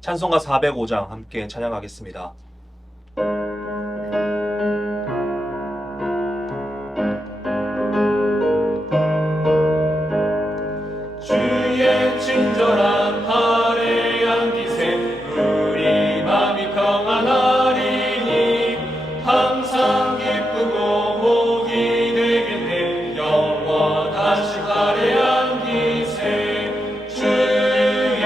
찬송가 405장 함께 찬양하겠습니다. 주의 친절한 발에 안기세 우리 맘이 평안하리니 항상 기쁘고 복이 되겠네 영원하신 발에 안기세 주의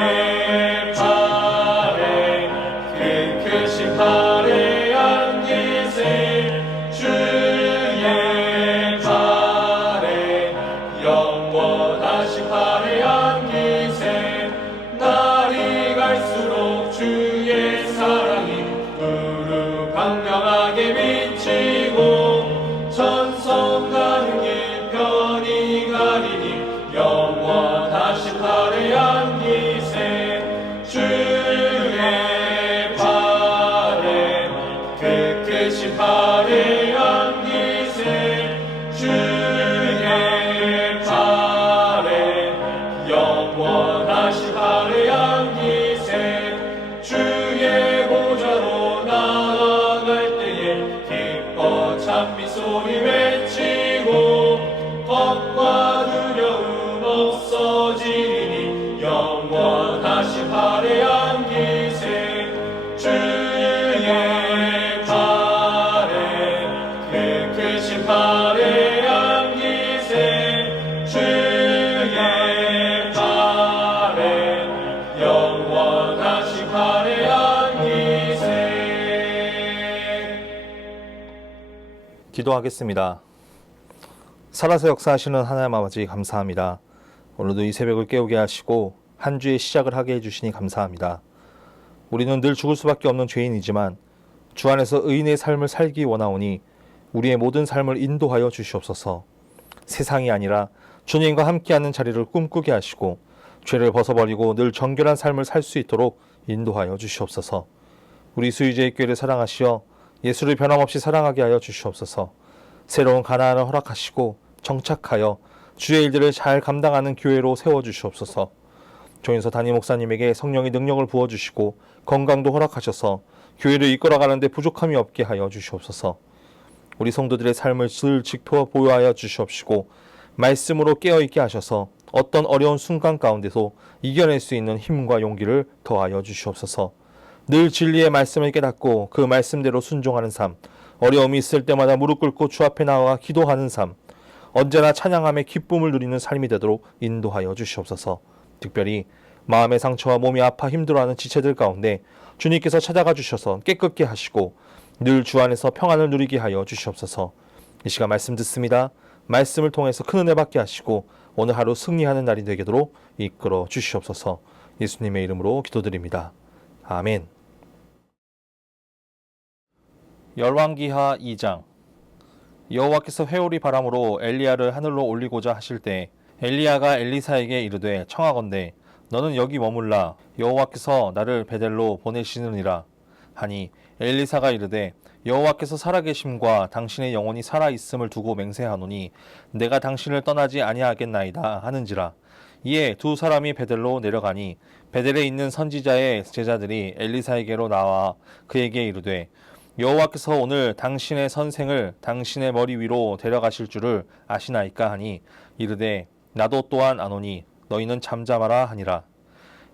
발에 그 크신 발에 안기세 주의 발에 영원하신 발에 안기세 날이 갈수록 주의 사랑이 두루 광명하게 비치고 전성 가는 길 편히 가리니 영원하신 발에 안기세 주의 발에 그 크신 발에 안기세 주의 발에 영원하신 발에 안기세 주의 보좌로 나아갈 때에 기뻐 찬미 소리 외치고 겁과 두려움 없어지리니 영원하신 발에 안기세 주의 발에 그 크신 발에 안기세 주의 발에 영원하신 발에 안기세. 기도하겠습니다. 살아서 역사하시는 하나님 아버지 감사합니다. 오늘도 이 새벽을 깨우게 하시고 한 주의 시작을 하게 해주시니 감사합니다. 우리는 늘 죽을 수밖에 없는 죄인이지만 주 안에서 의인의 삶을 살기 원하오니 우리의 모든 삶을 인도하여 주시옵소서. 세상이 아니라 주님과 함께하는 자리를 꿈꾸게 하시고 죄를 벗어버리고 늘 정결한 삶을 살 수 있도록 인도하여 주시옵소서. 우리 수유제의 교회를 사랑하시어 예수를 변함없이 사랑하게 하여 주시옵소서. 새로운 가나안을 허락하시고 정착하여 주의 일들을 잘 감당하는 교회로 세워주시옵소서. 조인서 담임 목사님에게 성령의 능력을 부어주시고 건강도 허락하셔서 교회를 이끌어가는 데 부족함이 없게 하여 주시옵소서. 우리 성도들의 삶을 늘 지켜보호하여 주시옵시고 말씀으로 깨어있게 하셔서 어떤 어려운 순간 가운데서 이겨낼 수 있는 힘과 용기를 더하여 주시옵소서. 늘 진리의 말씀을 깨닫고 그 말씀대로 순종하는 삶, 어려움이 있을 때마다 무릎 꿇고 주 앞에 나와 기도하는 삶, 언제나 찬양함의 기쁨을 누리는 삶이 되도록 인도하여 주시옵소서. 특별히 마음의 상처와 몸이 아파 힘들어하는 지체들 가운데 주님께서 찾아가 주셔서 깨끗게 하시고 늘 주 안에서 평안을 누리게 하여 주시옵소서. 이 시간 말씀 듣습니다. 말씀을 통해서 큰 은혜 받게 하시고 오늘 하루 승리하는 날이 되도록 이끌어 주시옵소서. 예수님의 이름으로 기도드립니다. 아멘. 열왕기하 2장. 여호와께서 회오리 바람으로 엘리야를 하늘로 올리고자 하실 때 엘리야가 엘리사에게 이르되 청하건대 너는 여기 머물라 여호와께서 나를 베델로 보내시느니라 하니 엘리사가 이르되 여호와께서 살아계심과 당신의 영혼이 살아있음을 두고 맹세하노니 내가 당신을 떠나지 아니하겠나이다 하는지라. 이에 두 사람이 베델로 내려가니 베델에 있는 선지자의 제자들이 엘리사에게로 나와 그에게 이르되 여호와께서 오늘 당신의 선생을 당신의 머리 위로 데려가실 줄을 아시나이까 하니 이르되 나도 또한 아노니 너희는 잠잠하라 하니라.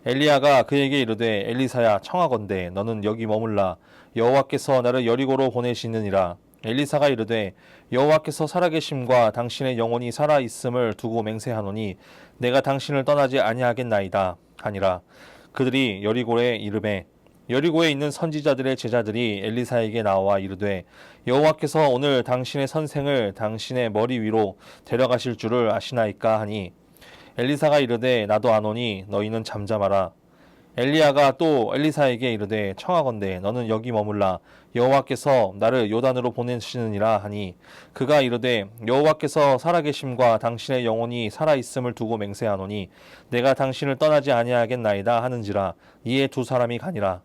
엘리야가 그에게 이르되 엘리사야 청하건대 너는 여기 머물라 여호와께서 나를 여리고로 보내시느니라. 엘리사가 이르되 여호와께서 살아계심과 당신의 영혼이 살아있음을 두고 맹세하노니 내가 당신을 떠나지 아니하겠나이다 하니라. 그들이 여리고에 이르매 여리고에 있는 선지자들의 제자들이 엘리사에게 나와 이르되 여호와께서 오늘 당신의 선생을 당신의 머리 위로 데려가실 줄을 아시나이까 하니 엘리사가 이르되 나도 아노니 너희는 잠잠하라. 엘리야가 또 엘리사에게 이르되 청하건대 너는 여기 머물라 여호와께서 나를 요단으로 보내시느니라 하니 그가 이르되 여호와께서 살아계심과 당신의 영혼이 살아있음을 두고 맹세하노니 내가 당신을 떠나지 아니하겠나이다 하는지라. 이에 두 사람이 가니라.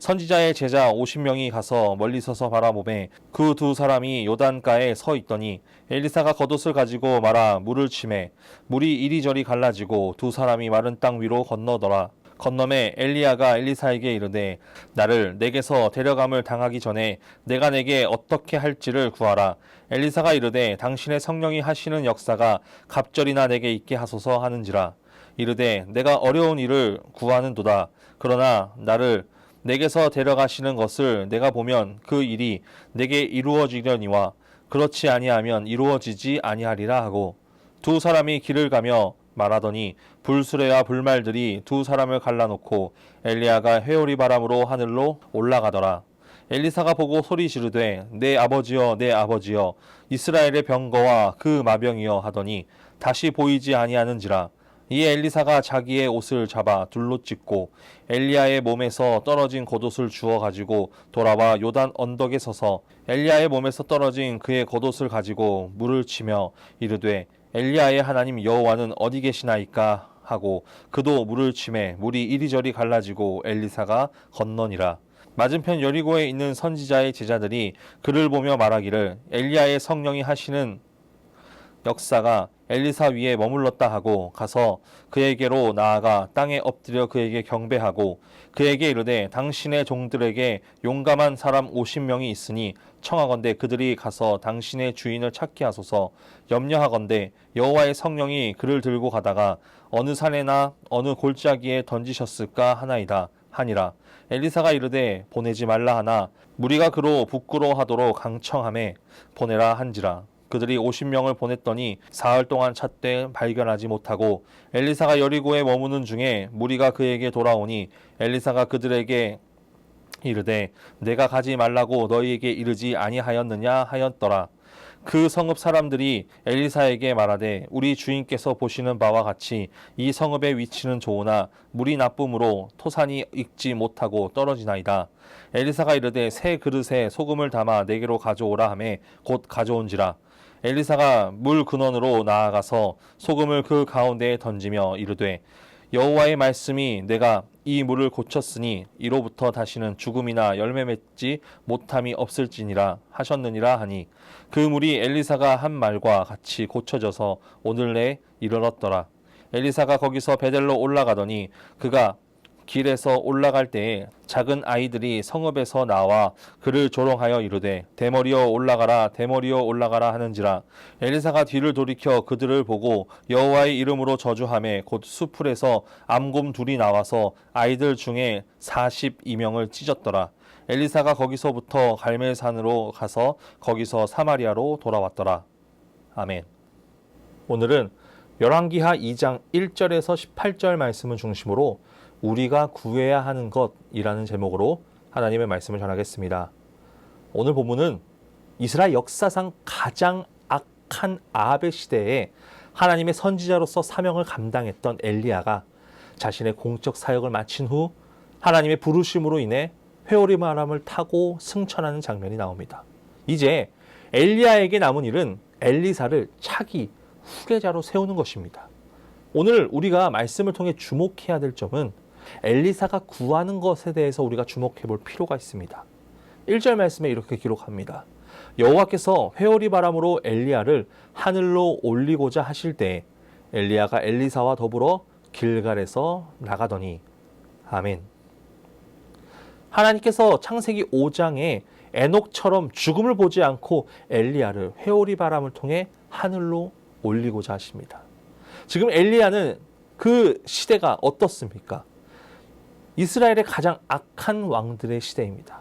선지자의 제자 50명이 가서 멀리 서서 바라보매 그 두 사람이 요단가에 서 있더니 엘리사가 겉옷을 가지고 말아 물을 치매 물이 이리저리 갈라지고 두 사람이 마른 땅 위로 건너더라. 건너매 엘리야가 엘리사에게 이르되 나를 내게서 데려감을 당하기 전에 내가 내게 어떻게 할지를 구하라. 엘리사가 이르되 당신의 성령이 하시는 역사가 갑절이나 내게 있게 하소서 하는지라. 이르되 내가 어려운 일을 구하는도다. 그러나 나를 내게서 데려가시는 것을 내가 보면 그 일이 내게 이루어지려니와 그렇지 아니하면 이루어지지 아니하리라 하고 두 사람이 길을 가며 말하더니 불수레와 불말들이 두 사람을 갈라놓고 엘리야가 회오리 바람으로 하늘로 올라가더라. 엘리사가 보고 소리 지르되 내 아버지여 내 아버지여 이스라엘의 병거와 그 마병이여 하더니 다시 보이지 아니하는지라. 이에 엘리사가 자기의 옷을 잡아 둘로 찢고 엘리야의 몸에서 떨어진 겉옷을 주워 가지고 돌아와 요단 언덕에 서서 엘리야의 몸에서 떨어진 그의 겉옷을 가지고 물을 치며 이르되 엘리야의 하나님 여호와는 어디 계시나이까 하고 그도 물을 치매 물이 이리저리 갈라지고 엘리사가 건너니라. 맞은편 여리고에 있는 선지자의 제자들이 그를 보며 말하기를 엘리야의 성령이 하시는 역사가 엘리사 위에 머물렀다 하고 가서 그에게로 나아가 땅에 엎드려 그에게 경배하고 그에게 이르되 당신의 종들에게 용감한 사람 50명이 있으니 청하건대 그들이 가서 당신의 주인을 찾게 하소서. 염려하건대 여호와의 성령이 그를 들고 가다가 어느 산에나 어느 골짜기에 던지셨을까 하나이다 하니라. 엘리사가 이르되 보내지 말라 하나 무리가 그로 부끄러워하도록 강청하매 보내라 한지라. 그들이 50명을 보냈더니 사흘 동안 찾되 발견하지 못하고 엘리사가 여리고에 머무는 중에 무리가 그에게 돌아오니 엘리사가 그들에게 이르되 내가 가지 말라고 너희에게 이르지 아니하였느냐 하였더라. 그 성읍 사람들이 엘리사에게 말하되 우리 주인께서 보시는 바와 같이 이 성읍의 위치는 좋으나 물이 나쁨으로 토산이 익지 못하고 떨어지나이다. 엘리사가 이르되 새 그릇에 소금을 담아 내게로 가져오라 하매 곧 가져온지라. 엘리사가 물 근원으로 나아가서 소금을 그 가운데에 던지며 이르되 여호와의 말씀이 내가 이 물을 고쳤으니 이로부터 다시는 죽음이나 열매 맺지 못함이 없을지니라 하셨느니라 하니 그 물이 엘리사가 한 말과 같이 고쳐져서 오늘 내에 이르렀더라. 엘리사가 거기서 베델로 올라가더니 그가 길에서 올라갈 때에 작은 아이들이 성읍에서 나와 그를 조롱하여 이르되 대머리여 올라가라 대머리여 올라가라 하는지라. 엘리사가 뒤를 돌이켜 그들을 보고 여호와의 이름으로 저주하매 곧 수풀에서 암곰 둘이 나와서 아이들 중에 42명을 찢었더라. 엘리사가 거기서부터 갈멜산으로 가서 거기서 사마리아로 돌아왔더라. 아멘. 오늘은 열왕기하 2장 1절에서 18절 말씀을 중심으로 우리가 구해야 하는 것이라는 제목으로 하나님의 말씀을 전하겠습니다. 오늘 본문은 이스라엘 역사상 가장 악한 아합의 시대에 하나님의 선지자로서 사명을 감당했던 엘리야가 자신의 공적 사역을 마친 후 하나님의 부르심으로 인해 회오리 바람을 타고 승천하는 장면이 나옵니다. 이제 엘리야에게 남은 일은 엘리사를 차기 후계자로 세우는 것입니다. 오늘 우리가 말씀을 통해 주목해야 될 점은 엘리사가 구하는 것에 대해서 우리가 주목해 볼 필요가 있습니다. 1절 말씀에 이렇게 기록합니다. 여호와께서 회오리 바람으로 엘리야를 하늘로 올리고자 하실 때 엘리야가 엘리사와 더불어 길갈에서 나가더니. 아멘. 하나님께서 창세기 5장에 에녹처럼 죽음을 보지 않고 엘리야를 회오리 바람을 통해 하늘로 올리고자 하십니다. 지금 엘리야는 그 시대가 어떻습니까? 이스라엘의 가장 악한 왕들의 시대입니다.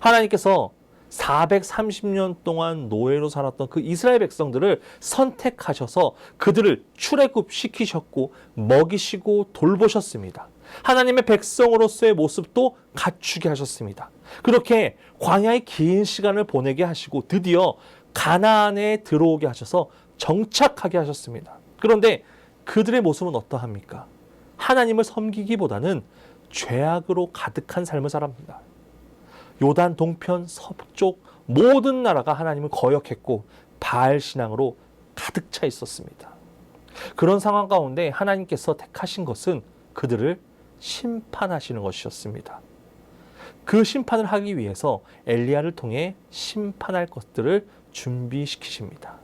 하나님께서 430년 동안 노예로 살았던 그 이스라엘 백성들을 선택하셔서 그들을 출애굽시키셨고 먹이시고 돌보셨습니다. 하나님의 백성으로서의 모습도 갖추게 하셨습니다. 그렇게 광야의 긴 시간을 보내게 하시고 드디어 가나안에 들어오게 하셔서 정착하게 하셨습니다. 그런데 그들의 모습은 어떠합니까? 하나님을 섬기기보다는 죄악으로 가득한 삶을 살아갑니다. 요단 동편 서쪽 모든 나라가 하나님을 거역했고 바알 신앙으로 가득 차 있었습니다. 그런 상황 가운데 하나님께서 택하신 것은 그들을 심판하시는 것이었습니다. 그 심판을 하기 위해서 엘리야를 통해 심판할 것들을 준비시키십니다.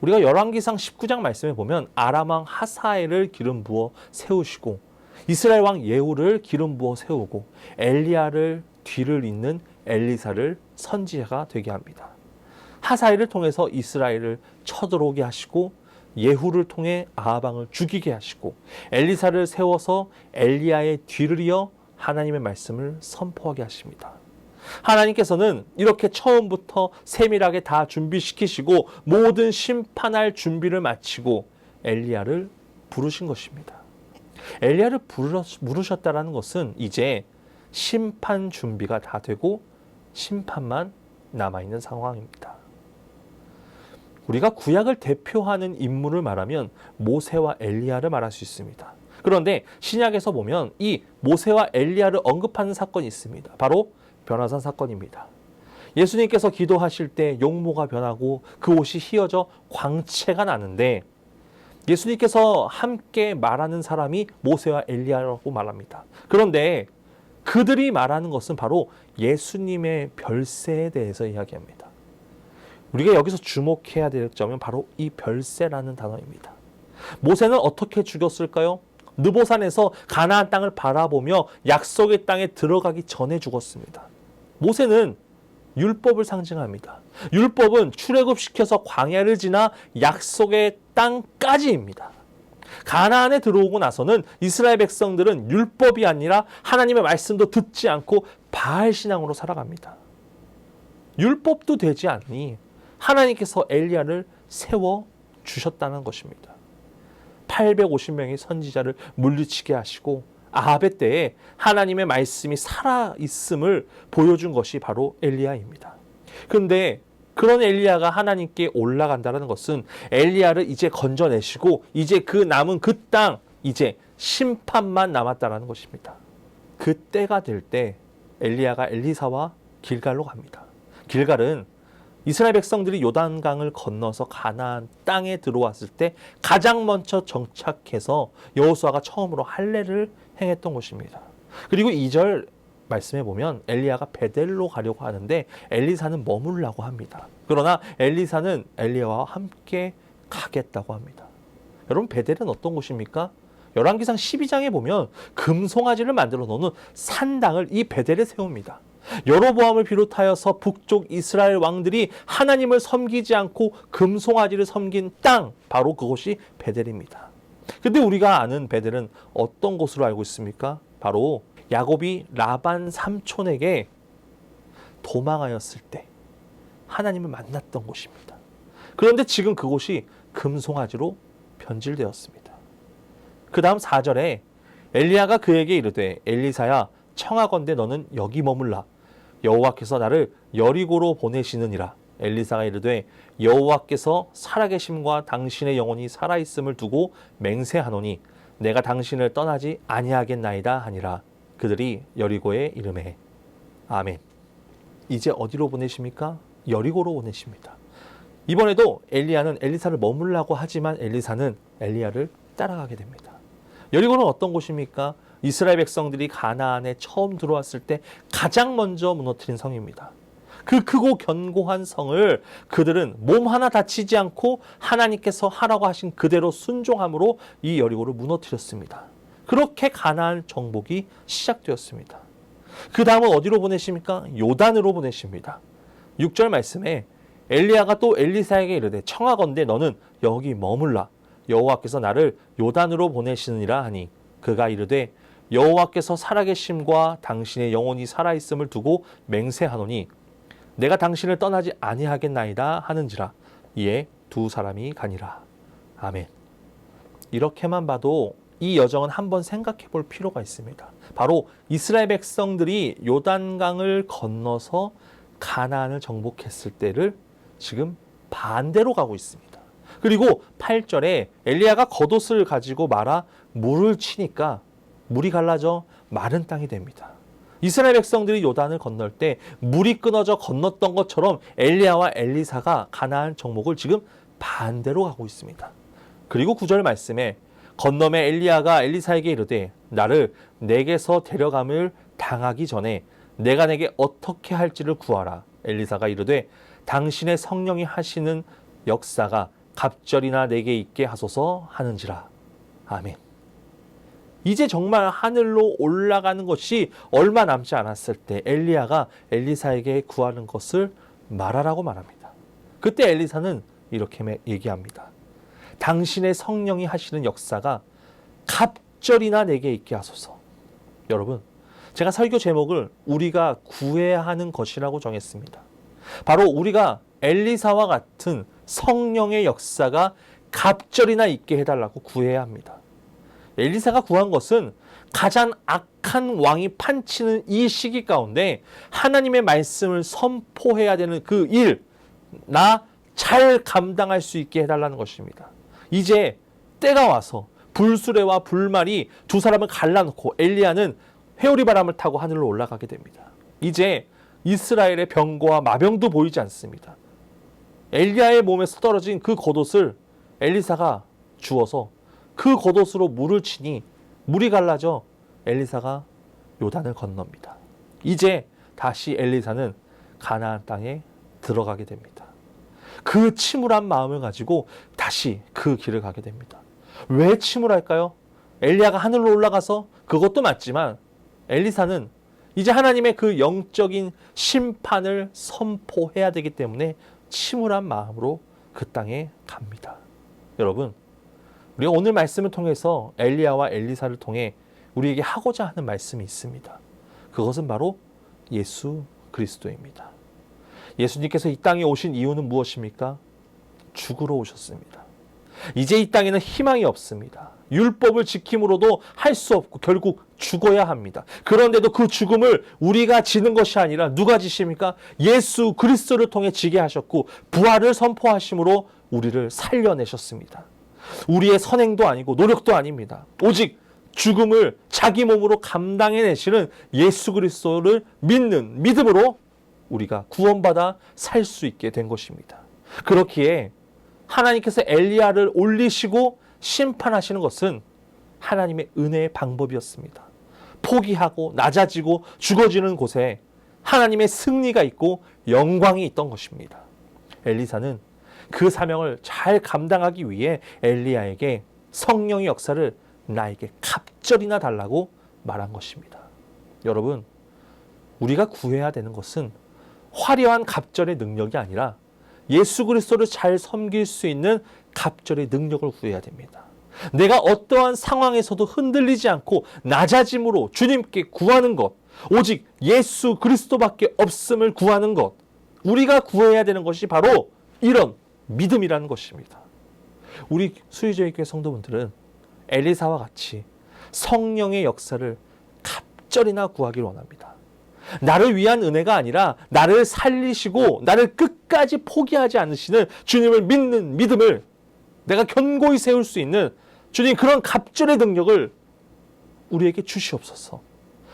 우리가 열왕기상 19장 말씀에 보면 아람 왕 하사엘을 기름 부어 세우시고 이스라엘 왕 예후를 기름 부어 세우고 엘리야를 뒤를 잇는 엘리사를 선지자가 되게 합니다. 하사엘을 통해서 이스라엘을 쳐들어오게 하시고 예후를 통해 아하방을 죽이게 하시고 엘리사를 세워서 엘리야의 뒤를 이어 하나님의 말씀을 선포하게 하십니다. 하나님께서는 이렇게 처음부터 세밀하게 다 준비시키시고 모든 심판할 준비를 마치고 엘리야를 부르신 것입니다. 엘리야를 부르셨다는 것은 이제 심판 준비가 다 되고 심판만 남아있는 상황입니다. 우리가 구약을 대표하는 인물을 말하면 모세와 엘리야를 말할 수 있습니다. 그런데 신약에서 보면 이 모세와 엘리야를 언급하는 사건이 있습니다. 바로 변화산 사건입니다. 예수님께서 기도하실 때 용모가 변하고 그 옷이 휘어져 광채가 나는데 예수님께서 함께 말하는 사람이 모세와 엘리야라고 말합니다. 그런데 그들이 말하는 것은 바로 예수님의 별세에 대해서 이야기합니다. 우리가 여기서 주목해야 될 점은 바로 이 별세라는 단어입니다. 모세는 어떻게 죽였을까요? 느보산에서 가나안 땅을 바라보며 약속의 땅에 들어가기 전에 죽었습니다. 모세는 율법을 상징합니다. 율법은 출애굽시켜서 광야를 지나 약속의 땅까지입니다. 가나안에 들어오고 나서는 이스라엘 백성들은 율법이 아니라 하나님의 말씀도 듣지 않고 바알 신앙으로 살아갑니다. 율법도 되지 않니 하나님께서 엘리야를 세워 주셨다는 것입니다. 850명의 선지자를 물리치게 하시고 아합의 때에 하나님의 말씀이 살아있음을 보여준 것이 바로 엘리야입니다. 그런데 그런 엘리야가 하나님께 올라간다는 것은 엘리야를 이제 건져내시고 이제 그 남은 그 땅 이제 심판만 남았다는 것입니다. 그 때가 될 때 엘리야가 엘리사와 길갈로 갑니다. 길갈은 이스라엘 백성들이 요단강을 건너서 가나안 땅에 들어왔을 때 가장 먼저 정착해서 여호수아가 처음으로 할례를 행했던 곳입니다. 그리고 2절 말씀해 보면 엘리야가 베델로 가려고 하는데 엘리사는 머물라고 합니다. 그러나 엘리사는 엘리야와 함께 가겠다고 합니다. 여러분 베델은 어떤 곳입니까? 열왕기상 12장에 보면 금송아지를 만들어 놓는 산당을 이 베델에 세웁니다. 여로보암을 비롯하여서 북쪽 이스라엘 왕들이 하나님을 섬기지 않고 금송아지를 섬긴 땅 바로 그곳이 베델입니다. 근데 우리가 아는 베델은 어떤 곳으로 알고 있습니까? 바로 야곱이 라반 삼촌에게 도망하였을 때 하나님을 만났던 곳입니다. 그런데 지금 그곳이 금송아지로 변질되었습니다. 그 다음 4절에 엘리야가 그에게 이르되 엘리사야 청하건대 너는 여기 머물라 여호와께서 나를 여리고로 보내시느니라. 엘리사가 이르되 여호와께서 살아계심과 당신의 영혼이 살아있음을 두고 맹세하노니 내가 당신을 떠나지 아니하겠나이다 하니라. 그들이 여리고에 이르매. 아멘. 이제 어디로 보내십니까? 여리고로 보내십니다. 이번에도 엘리야는 엘리사를 머물라고 하지만 엘리사는 엘리야를 따라가게 됩니다. 여리고는 어떤 곳입니까? 이스라엘 백성들이 가나안에 처음 들어왔을 때 가장 먼저 무너뜨린 성입니다. 그 크고 견고한 성을 그들은 몸 하나 다치지 않고 하나님께서 하라고 하신 그대로 순종함으로 이 여리고를 무너뜨렸습니다. 그렇게 가나안 정복이 시작되었습니다. 그 다음은 어디로 보내십니까? 요단으로 보내십니다. 6절 말씀에 엘리야가 또 엘리사에게 이르되 청하건대 너는 여기 머물라 여호와께서 나를 요단으로 보내시느니라 하니 그가 이르되 여호와께서 살아계심과 당신의 영혼이 살아있음을 두고 맹세하노니 내가 당신을 떠나지 아니하겠나이다 하는지라. 이에 두 사람이 가니라. 아멘. 이렇게만 봐도 이 여정은 한번 생각해 볼 필요가 있습니다. 바로 이스라엘 백성들이 요단강을 건너서 가나안을 정복했을 때를 지금 반대로 가고 있습니다. 그리고 8절에 엘리야가 겉옷을 가지고 말아 물을 치니까 물이 갈라져 마른 땅이 됩니다. 이스라엘 백성들이 요단을 건널 때 물이 끊어져 건넜던 것처럼 엘리야와 엘리사가 가나안 정복을 지금 반대로 가고 있습니다. 그리고 9절 말씀에 건너매 엘리야가 엘리사에게 이르되 나를 내게서 데려감을 당하기 전에 내가 내게 어떻게 할지를 구하라. 엘리사가 이르되 당신의 성령이 하시는 역사가 갑절이나 내게 있게 하소서 하는지라. 아멘. 이제 정말 하늘로 올라가는 것이 얼마 남지 않았을 때 엘리야가 엘리사에게 구하는 것을 말하라고 말합니다. 그때 엘리사는 이렇게 얘기합니다. 당신의 성령이 하시는 역사가 갑절이나 내게 있게 하소서. 여러분, 제가 설교 제목을 우리가 구해야 하는 것이라고 정했습니다. 바로 우리가 엘리사와 같은 성령의 역사가 갑절이나 있게 해달라고 구해야 합니다. 엘리사가 구한 것은 가장 악한 왕이 판치는 이 시기 가운데 하나님의 말씀을 선포해야 되는 그 일, 나 잘 감당할 수 있게 해달라는 것입니다. 이제 때가 와서 불수레와 불말이 두 사람을 갈라놓고 엘리야는 회오리 바람을 타고 하늘로 올라가게 됩니다. 이제 이스라엘의 병거와 마병도 보이지 않습니다. 엘리야의 몸에서 떨어진 그 겉옷을 엘리사가 주워서 그 겉옷으로 물을 치니 물이 갈라져 엘리사가 요단을 건넙니다. 이제 다시 엘리사는 가나안 땅에 들어가게 됩니다. 그 침울한 마음을 가지고 다시 그 길을 가게 됩니다. 왜 침울할까요? 엘리야가 하늘로 올라가서 그것도 맞지만 엘리사는 이제 하나님의 그 영적인 심판을 선포해야 되기 때문에 침울한 마음으로 그 땅에 갑니다. 여러분, 우리가 오늘 말씀을 통해서 엘리야와 엘리사를 통해 우리에게 하고자 하는 말씀이 있습니다. 그것은 바로 예수 그리스도입니다. 예수님께서 이 땅에 오신 이유는 무엇입니까? 죽으러 오셨습니다. 이제 이 땅에는 희망이 없습니다. 율법을 지킴으로도 할 수 없고 결국 죽어야 합니다. 그런데도 그 죽음을 우리가 지는 것이 아니라 누가 지십니까? 예수 그리스도를 통해 지게 하셨고 부활을 선포하심으로 우리를 살려내셨습니다. 우리의 선행도 아니고 노력도 아닙니다. 오직 죽음을 자기 몸으로 감당해내시는 예수 그리스도를 믿는 믿음으로 우리가 구원받아 살 수 있게 된 것입니다. 그렇기에 하나님께서 엘리야를 올리시고 심판하시는 것은 하나님의 은혜의 방법이었습니다. 포기하고 낮아지고 죽어지는 곳에 하나님의 승리가 있고 영광이 있던 것입니다. 엘리사는 그 사명을 잘 감당하기 위해 엘리야에게 성령의 역사를 나에게 갑절이나 달라고 말한 것입니다. 여러분, 우리가 구해야 되는 것은 화려한 갑절의 능력이 아니라 예수 그리스도를 잘 섬길 수 있는 갑절의 능력을 구해야 됩니다. 내가 어떠한 상황에서도 흔들리지 않고 낮아짐으로 주님께 구하는 것, 오직 예수 그리스도밖에 없음을 구하는 것, 우리가 구해야 되는 것이 바로 이런 믿음이라는 것입니다. 우리 수의저희 교회 성도분들은 엘리사와 같이 성령의 역사를 갑절이나 구하기를 원합니다. 나를 위한 은혜가 아니라 나를 살리시고 나를 끝까지 포기하지 않으시는 주님을 믿는 믿음을 내가 견고히 세울 수 있는 주님 그런 갑절의 능력을 우리에게 주시옵소서.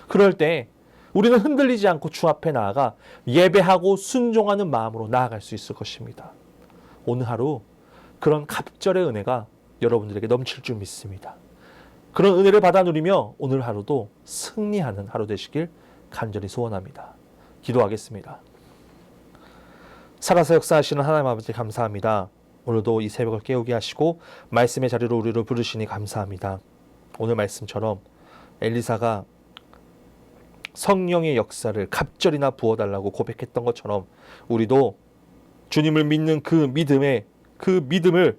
그럴 때 우리는 흔들리지 않고 주 앞에 나아가 예배하고 순종하는 마음으로 나아갈 수 있을 것입니다. 오늘 하루 그런 갑절의 은혜가 여러분들에게 넘칠 줄 믿습니다. 그런 은혜를 받아 누리며 오늘 하루도 승리하는 하루 되시길 간절히 소원합니다. 기도하겠습니다. 살아서 역사하시는 하나님 아버지 감사합니다. 오늘도 이 새벽을 깨우게 하시고 말씀의 자리로 우리를 부르시니 감사합니다. 오늘 말씀처럼 엘리사가 성령의 역사를 갑절이나 부어달라고 고백했던 것처럼 우리도 주님을 믿는 그 믿음을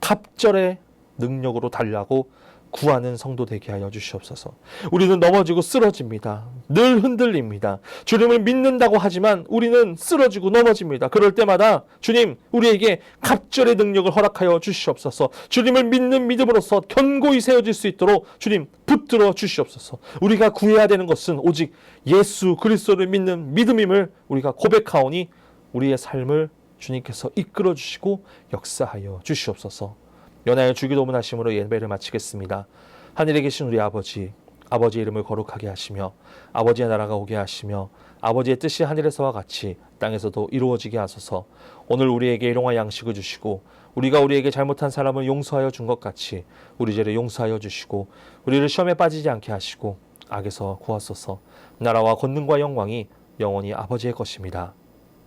갑절의 능력으로 달라고 구하는 성도 되게 하여 주시옵소서. 우리는 넘어지고 쓰러집니다. 늘 흔들립니다. 주님을 믿는다고 하지만 우리는 쓰러지고 넘어집니다. 그럴 때마다 주님 우리에게 갑절의 능력을 허락하여 주시옵소서. 주님을 믿는 믿음으로서 견고히 세워질 수 있도록 주님 붙들어 주시옵소서. 우리가 구해야 되는 것은 오직 예수 그리스도를 믿는 믿음임을 우리가 고백하오니 우리의 삶을 주님께서 이끌어 주시고 역사하여 주시옵소서. 연하여 주기도문 하심으로 예배를 마치겠습니다. 하늘에 계신 우리 아버지, 아버지의 이름을 거룩하게 하시며 아버지의 나라가 오게 하시며 아버지의 뜻이 하늘에서와 같이 땅에서도 이루어지게 하소서. 오늘 우리에게 일용할 양식을 주시고 우리가 우리에게 잘못한 사람을 용서하여 준 것 같이 우리 죄를 용서하여 주시고 우리를 시험에 빠지지 않게 하시고 악에서 구하소서. 나라와 권능과 영광이 영원히 아버지의 것입니다.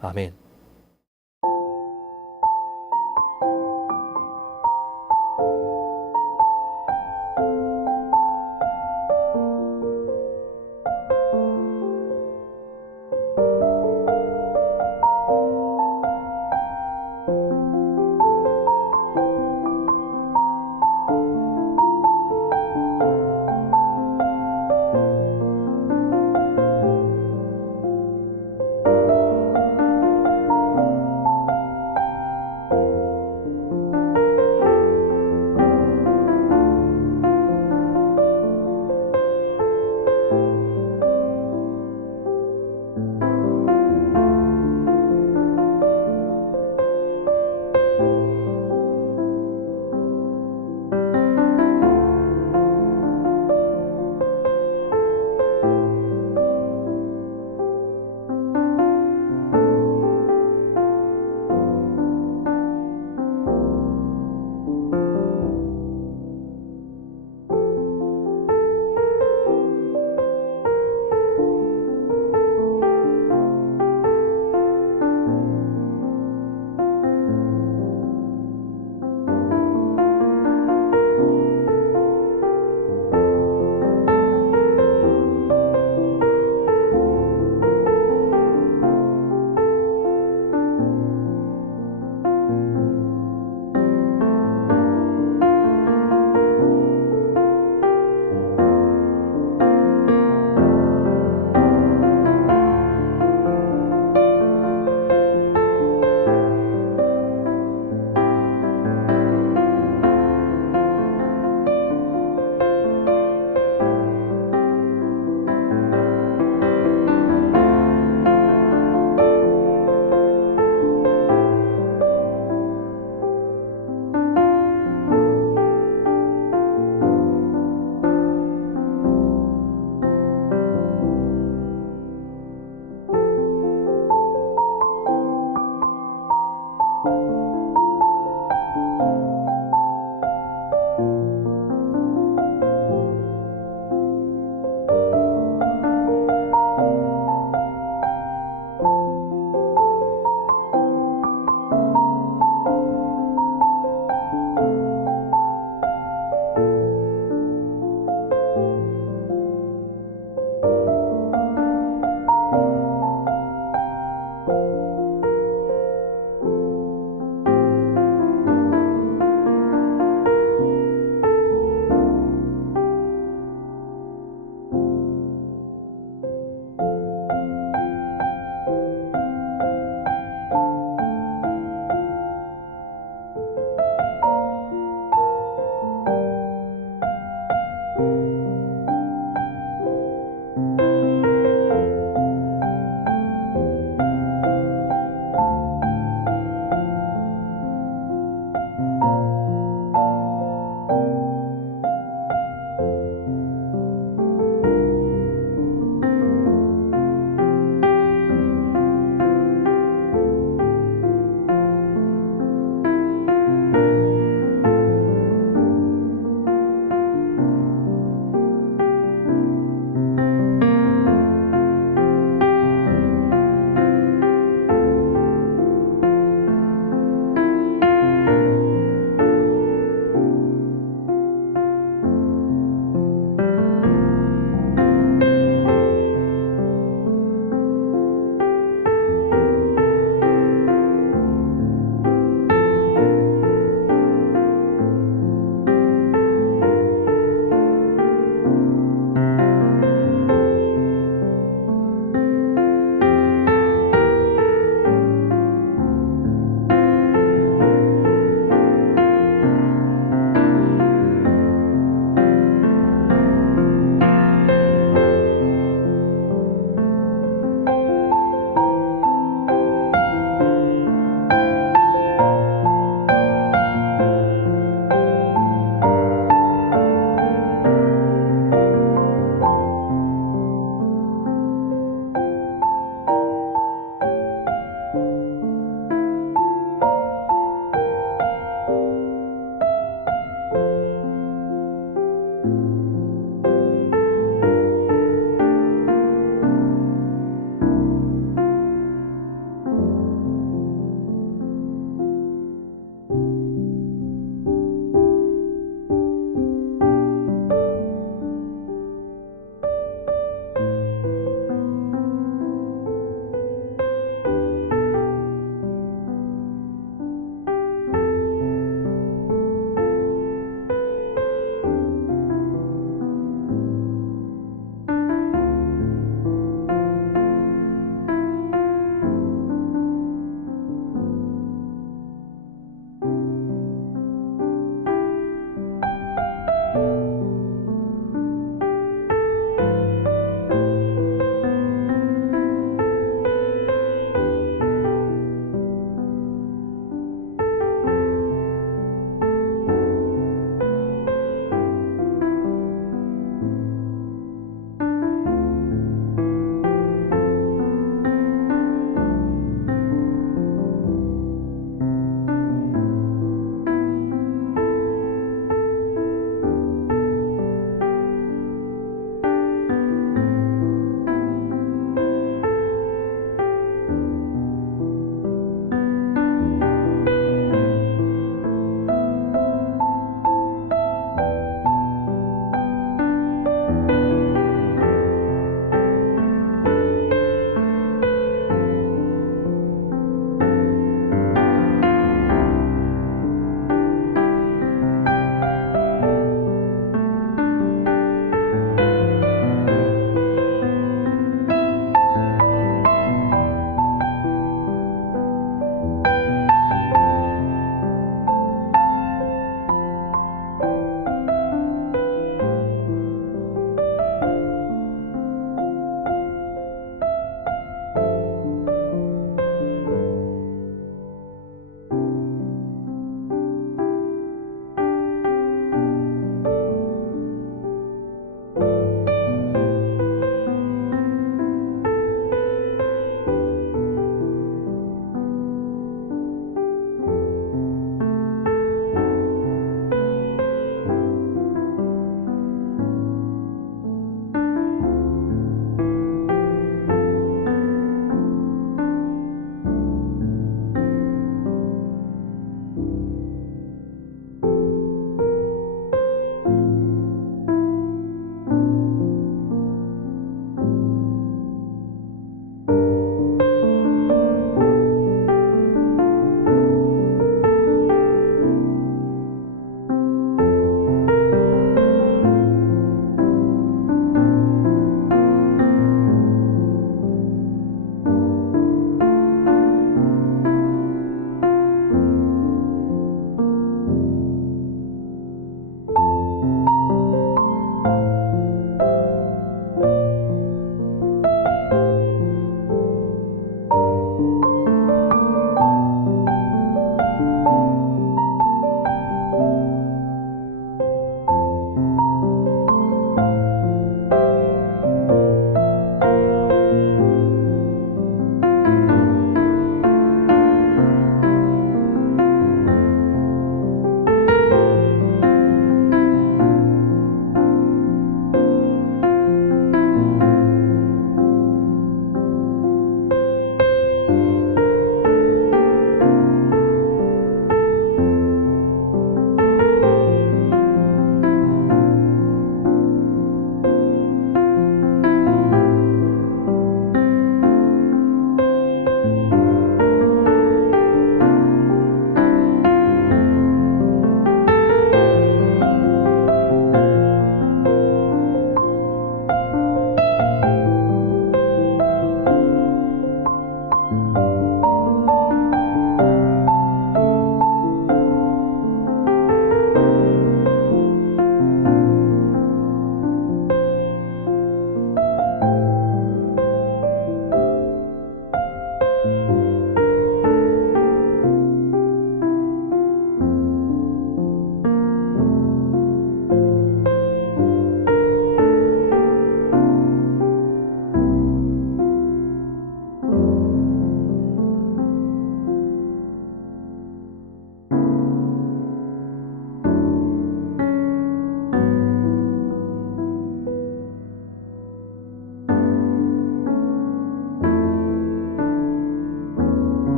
아멘.